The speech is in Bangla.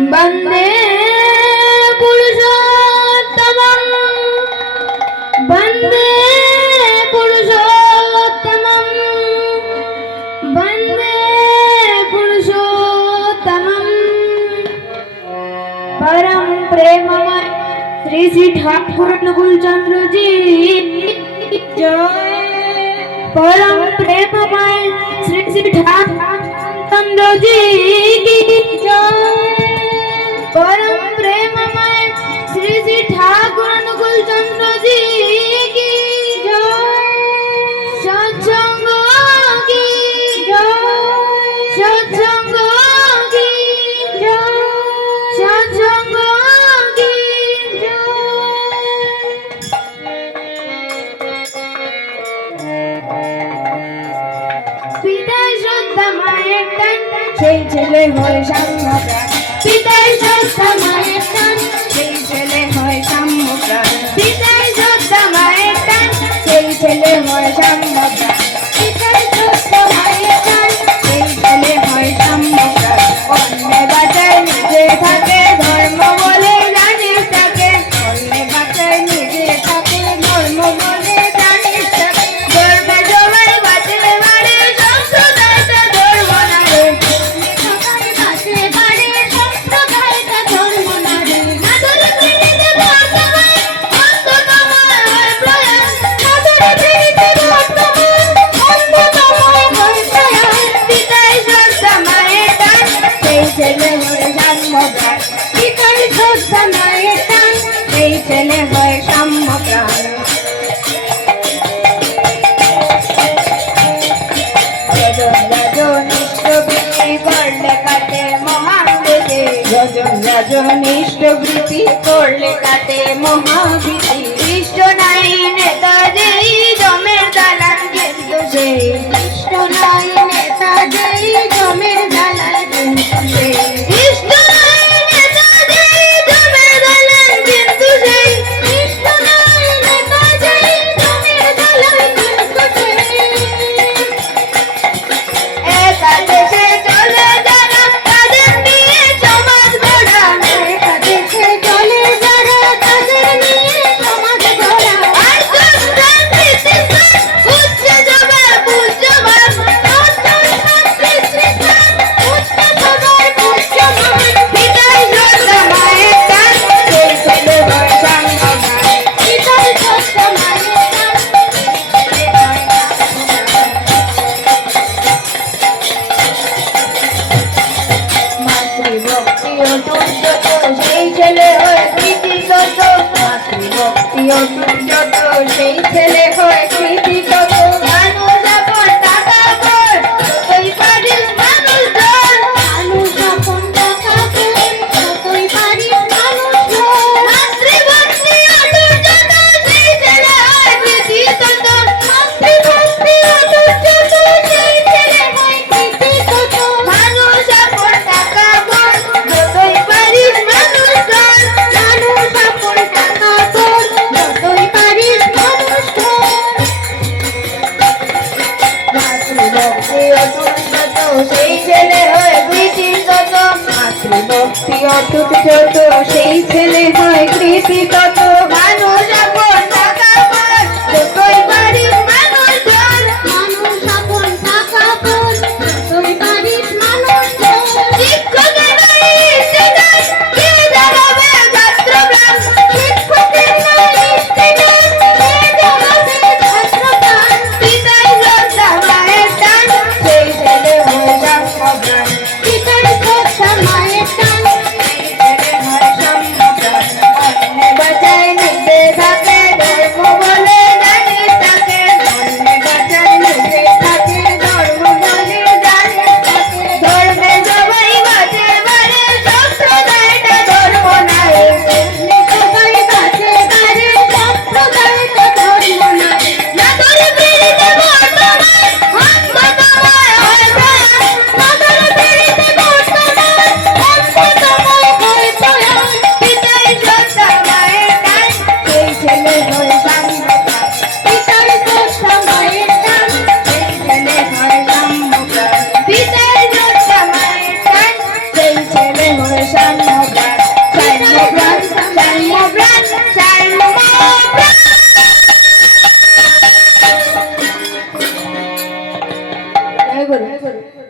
वन्दे पुरुषोत्तमं वन्दे पुरुषोत्तमं वन्दे पुरुषोत्तमं परम प्रेममय श्री श्री ठाकुर अनुकूल चंद्र जी जय। परम प्रेममय श्री श्री ठाकुर चंद्र जी की जय। परम प्रेममय श्री श्री ठाकुर अनुकूल चंद्र जी की जय। सत्संग की जय। सत्संग की जय। सत्संग की जय। পিতার শ্রদ্ধা মায়ের টান সেই ছেলে হয় সাম্যপ্রাণ। পিতার শ্রদ্ধা মায়ের টান সেই ছেলে হয় সাম্যপ্রাণ। পিতার শ্রদ্ধা মায়ের টান সেই ছেলে হয় সাম্যপ্রাণ। পিতার শ্রদ্ধা মায়ের টান সেই ছেলে হয় সাম্যপ্রাণ। অন্যে বাঁচায় নিজে থাকে ধর্ম বলে জানিস তাকে। অন্যে বাঁচায় নিজে থাকে ধর্ম বলে জানিস তাকে। ধর্মে সবাই বাঁচবে বাড়ে সম্প্রদায়টা ধর্ম না রে। সবাই বাঁচবে বাড়ে সম্প্রদায়টা ধর্ম না রে। নাদরে প্রেরিতে বর্তমান অন্ততময় হয় প্রয়াস। নাদরে প্রেরিতে বর্তমান অন্ততময় হয় প্রয়াস। পিতার শ্রদ্ধা মায়ের টান সেই ছেলে হয় সাম্যপ্রাণ। পিতার শ্রদ্ধা মায়ের টান সেই ছেলে হয় সাম্যপ্রাণ। নিষ্ঠ বৃত্তি করলে কাটে মহাবীতি। ইষ্ট নাই নেতা যেই জমের দালান কিন্তু সেই। ইষ্ট নাই নেতা যেই জমের দালান কিন্তু সেই। ইষ্ট নাই নেতা যেই জমের দালান কিন্তু সেই। ইষ্ট নাই নেতা যেই জমের দালান কিন্তু সেই। একা দেশে চলে যারা তাদের নিয়ে সমাজ গড়া। একা দেশে চলে যারা তাদের নিয়ে সমাজ গড়া। আর সন্তান পিতৃস্থান উচ্চে যাবে পূজ্যমান। সন্তান পিতৃস্থান উচ্চে যাবে পূজ্যমান। পিতার শ্রদ্ধা মায়ের টান সেই ছেলে হয় সাম্যপ্রাণ। পিতার শ্রদ্ধা মায়ের টান সেই ছেলে হয় মাতৃভক্তি অটুট সেই ছেলে হয় কৃতিগত। মাতৃভক্তি অটুট সেই ছেলে হয় কৃতিগত। মানুষ আপন টাকা কর যতই পারিস মানুষ ধর। মানুষ আপন টাকা কর যতই পারিস মানুষ ধর। মাতৃভক্তি অটুট সেই ছেলে হয় কৃতিগত। মাতৃভক্তি অটুট সেই ছেলে হয় কৃতিগত। মানুষ আপন টাকা কর যতই পারিস মানুষ ধর। মানুষ আপন টাকা কর যতই পারিস মানুষ ধর। মাতৃভক্তি অটুট সেই ছেলে হয় কৃতিগত। মাতৃভক্তি অটুট সেই ছেলে হয় কৃতিগত। মানুষ আপন টাকা কর যতই পারিস মানুষ ধর। মানুষ আপন টাকা কর যতই পারিস মানুষ ধর। শিক্ষকের নাই ইষ্টে নাই কে জাগাবে ছাত্রপ্রাণ। শিক্ষকের নাই ইষ্টে নাই কে জাগাবে ছাত্রপ্রাণ। পিতার শ্রদ্ধা মায়ের টান সেই ছেলে হয় সাম্যপ্রাণ। পিতার শ্রদ্ধা মায়ের টান সেই ছেলে হয় সাম্যপ্রাণ। অন্যে বাঁচায় করুক।